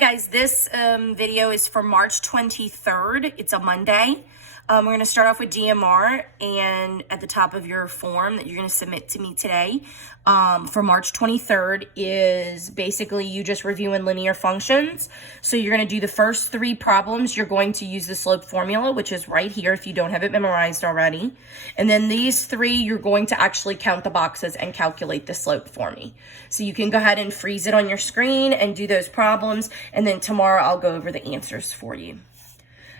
Hi guys, this video is for March 23rd. It's a Monday. We're going to start off with DMR, and at the top of your form that you're going to submit to me today for March 23rd is basically you just reviewing linear functions. So you're going to do the first three problems. You're going to use the slope formula, which is right here if you don't have it memorized already. And then these three, you're going to actually count the boxes and calculate the slope for me. So you can go ahead and freeze it on your screen and do those problems. And then tomorrow I'll go over the answers for you.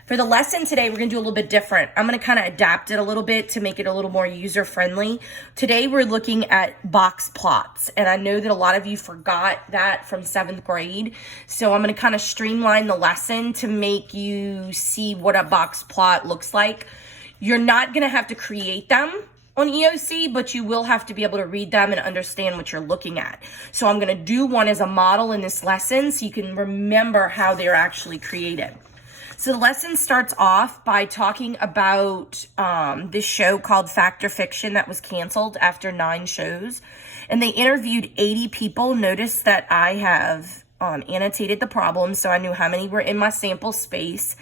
For the lesson today, we're going to do a little bit different. I'm going to kind of adapt it a little bit to make it a little more user-friendly. Today, we're looking at box plots, and I know that a lot of you forgot that from 7th grade. So I'm going to kind of streamline the lesson to make you see what a box plot looks like. You're not going to have to create them on EOC, but you will have to be able to read them and understand what you're looking at. So I'm going to do one as a model in this lesson so you can remember how they're actually created. So the lesson starts off by talking about this show called Fact or Fiction that was canceled after 9 shows. And they interviewed 80 people. Notice that I have annotated the problems, so I knew how many were in my sample space.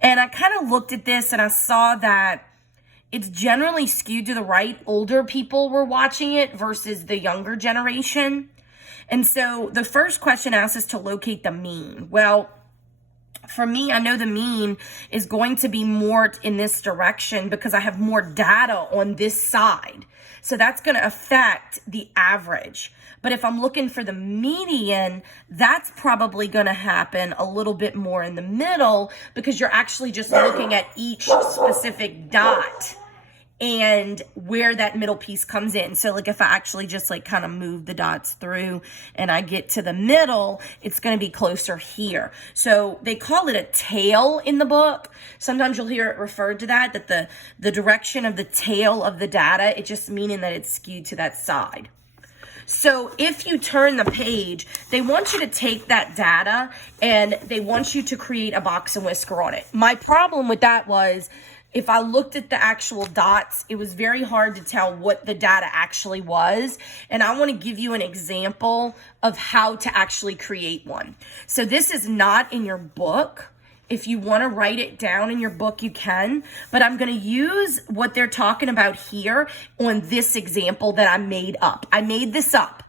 And I kind of looked at this and I saw that it's generally skewed to the right. Older people were watching it versus the younger generation. And so the first question asks us to locate the mean. Well, for me, I know the mean is going to be more in this direction because I have more data on this side. So that's going to affect the average. But if I'm looking for the median, that's probably going to happen a little bit more in the middle because you're actually just looking at each specific dot and where that middle piece comes in. So like if I actually just like kind of move the dots through and I get to the middle, it's going to be closer here. So they call it a tail in the book. Sometimes you'll hear it referred to that the direction of the tail of the data, it just meaning that it's skewed to that side. So if you turn the page, they want you to take that data and they want you to create a box and whisker on it. My problem with that was, if I looked at the actual dots, it was very hard to tell what the data actually was. And I want to give you an example of how to actually create one. So this is not in your book. If you want to write it down in your book, you can. But I'm going to use what they're talking about here on this example that I made up. I made this up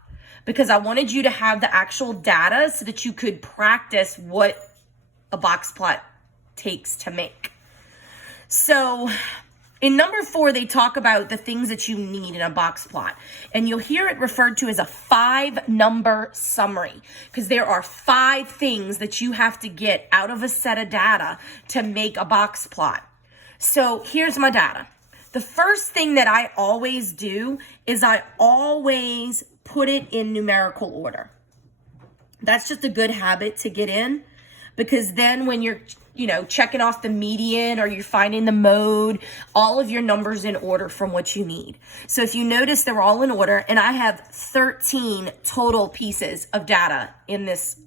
because I wanted you to have the actual data so that you could practice what a box plot takes to make. So in number 4, they talk about the things that you need in a box plot. And you'll hear it referred to as a 5-number summary because there are 5 things that you have to get out of a set of data to make a box plot. So here's my data. The first thing that I always do is I always put it in numerical order. That's just a good habit to get in because then when you're checking off the median or you're finding the mode, all of your numbers in order from what you need. So if you notice, they're all in order, and I have 13 total pieces of data in this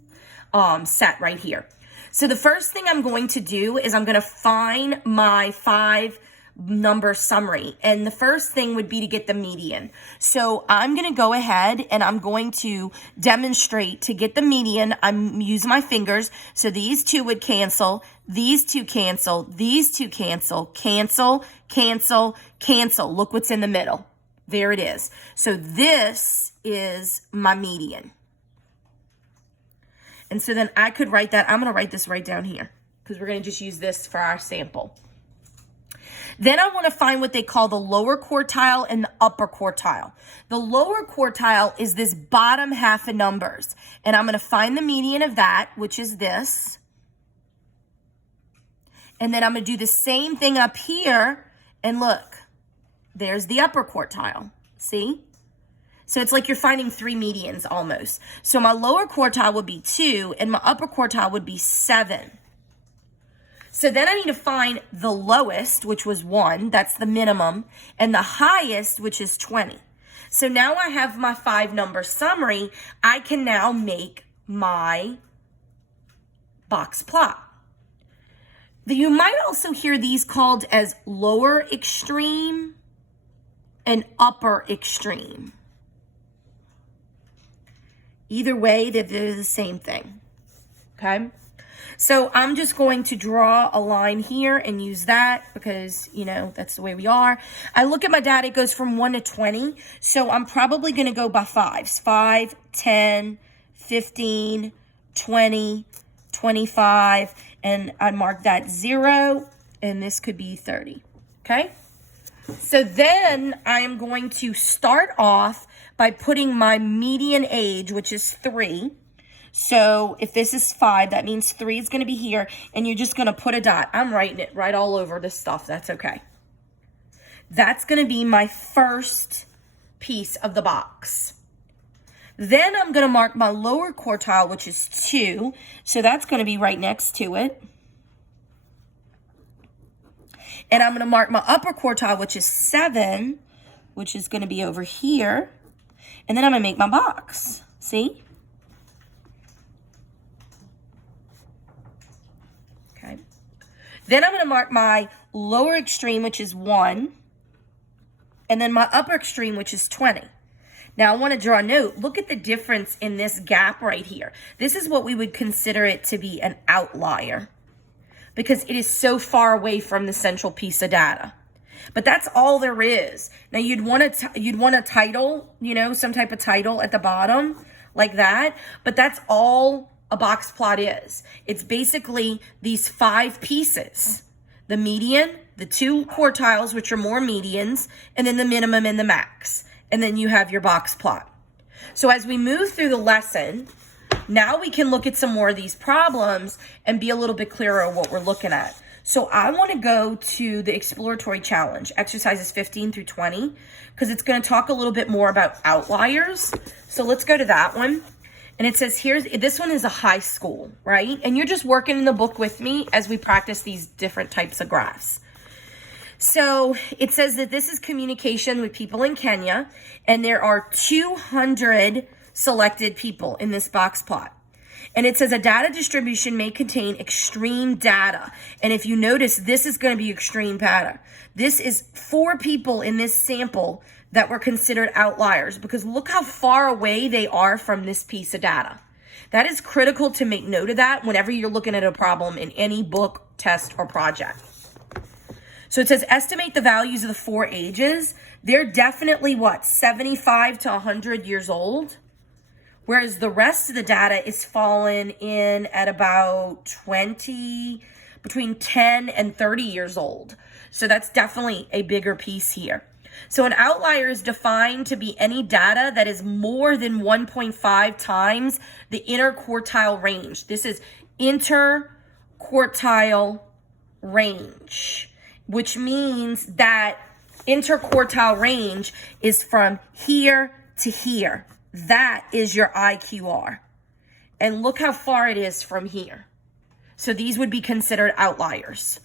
set right here. So the first thing I'm going to do is I'm going to find my 5-number summary. And the first thing would be to get the median. So I'm going to go ahead and I'm going to demonstrate to get the median. I'm using my fingers. So these 2 would cancel. These 2 cancel. These 2 cancel. Cancel, cancel, cancel. Look what's in the middle. There it is. So this is my median. And so then I could write that. I'm going to write this right down here because we're going to just use this for our sample. Then I want to find what they call the lower quartile and the upper quartile. The lower quartile is this bottom half of numbers. And I'm going to find the median of that, which is this. And then I'm going to do the same thing up here. And look, there's the upper quartile. See? So it's like you're finding 3 medians almost. So my lower quartile would be 2 and my upper quartile would be 7. So then I need to find the lowest, which was 1, that's the minimum, and the highest, which is 20. So now I have my 5-number summary. I can now make my box plot. You might also hear these called as lower extreme and upper extreme. Either way, they're the same thing. okay? So I'm just going to draw a line here and use that because, you know, that's the way we are. I look at my data, it goes from 1 to 20. So I'm probably going to go by fives. 5, 10, 15, 20, 25. And I mark that 0. And this could be 30. Okay? So then I am going to start off by putting my median age, which is 3. So if this is 5, that means 3 is going to be here, and you're just going to put a dot. I'm writing it right all over this stuff. That's okay. That's going to be my first piece of the box. Then I'm going to mark my lower quartile, which is 2. So that's going to be right next to it. And I'm going to mark my upper quartile, which is 7, which is going to be over here. And then I'm going to make my box. See? Okay. Then I'm going to mark my lower extreme, which is 1. And then my upper extreme, which is 20. Now, I want to draw a note. Look at the difference in this gap right here. This is what we would consider it to be an outlier, because it is so far away from the central piece of data. But that's all there is. Now, you'd want a title, you know, some type of title at the bottom like that. But that's all a box plot is. It's basically these 5 pieces. The median, the 2 quartiles, which are more medians, and then the minimum and the max. And then you have your box plot. So as we move through the lesson, now we can look at some more of these problems and be a little bit clearer on what we're looking at. So I want to go to the exploratory challenge, exercises 15 through 20, because it's going to talk a little bit more about outliers. So let's go to that one. And it says this one is a high school, right? And you're just working in the book with me as we practice these different types of graphs. So it says that this is communication with people in Kenya, and there are 200 selected people in this box plot. And it says a data distribution may contain extreme data. And if you notice, this is going to be extreme data. This is 4 people in this sample that were considered outliers, because look how far away they are from this piece of data. That is critical to make note of that whenever you're looking at a problem in any book, test, or project. So it says estimate the values of the 4 ages. They're definitely 75 to 100 years old. Whereas the rest of the data is fallen in at about between 10 and 30 years old. So that's definitely a bigger piece here. So an outlier is defined to be any data that is more than 1.5 times the interquartile range. This is interquartile range, which means that interquartile range is from here to here. That is your IQR. And look how far it is from here. So these would be considered outliers.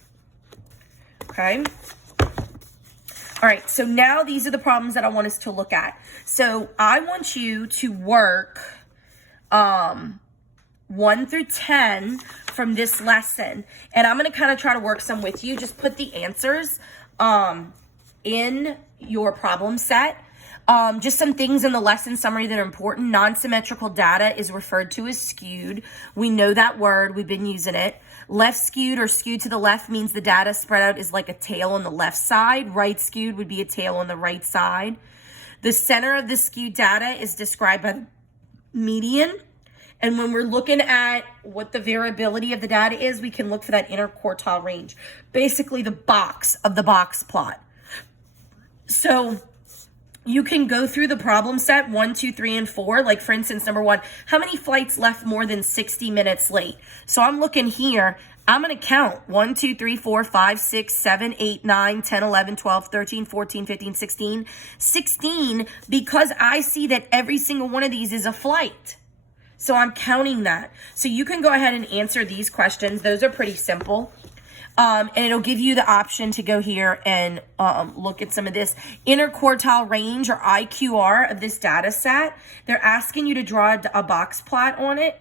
Okay. All right, so now these are the problems that I want us to look at. So I want you to work 1 through 10 from this lesson. And I'm going to kind of try to work some with you. Just put the answers in your problem set. Just some things in the lesson summary that are important. Non-symmetrical data is referred to as skewed. We know that word. We've been using it. Left skewed or skewed to the left means the data spread out is like a tail on the left side. Right skewed would be a tail on the right side. The center of the skewed data is described by the median. And when we're looking at what the variability of the data is, we can look for that interquartile range. Basically the box of the box plot. So you can go through the problem set 1, 2, 3, and 4. Like for instance, number 1, how many flights left more than 60 minutes late? So I'm looking here. I'm going to count 1, 2, 3, 4, 5, 6, 7, 8, 9, 10, 11, 12, 13, 14, 15, 16. 16 because I see that every single one of these is a flight. So I'm counting that. So you can go ahead and answer these questions. Those are pretty simple. And it'll give you the option to go here and look at some of this interquartile range or IQR of this data set. They're asking you to draw a box plot on it.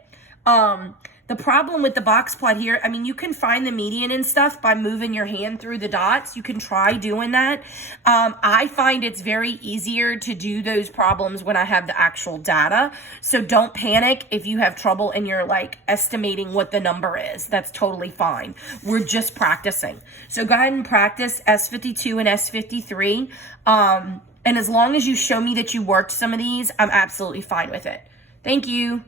The problem with the box plot here, I mean, you can find the median and stuff by moving your hand through the dots. You can try doing that. I find it's very easier to do those problems when I have the actual data. So don't panic if you have trouble and you're like estimating what the number is. That's totally fine. We're just practicing. So go ahead and practice S52 and S53. And as long as you show me that you worked some of these, I'm absolutely fine with it. Thank you.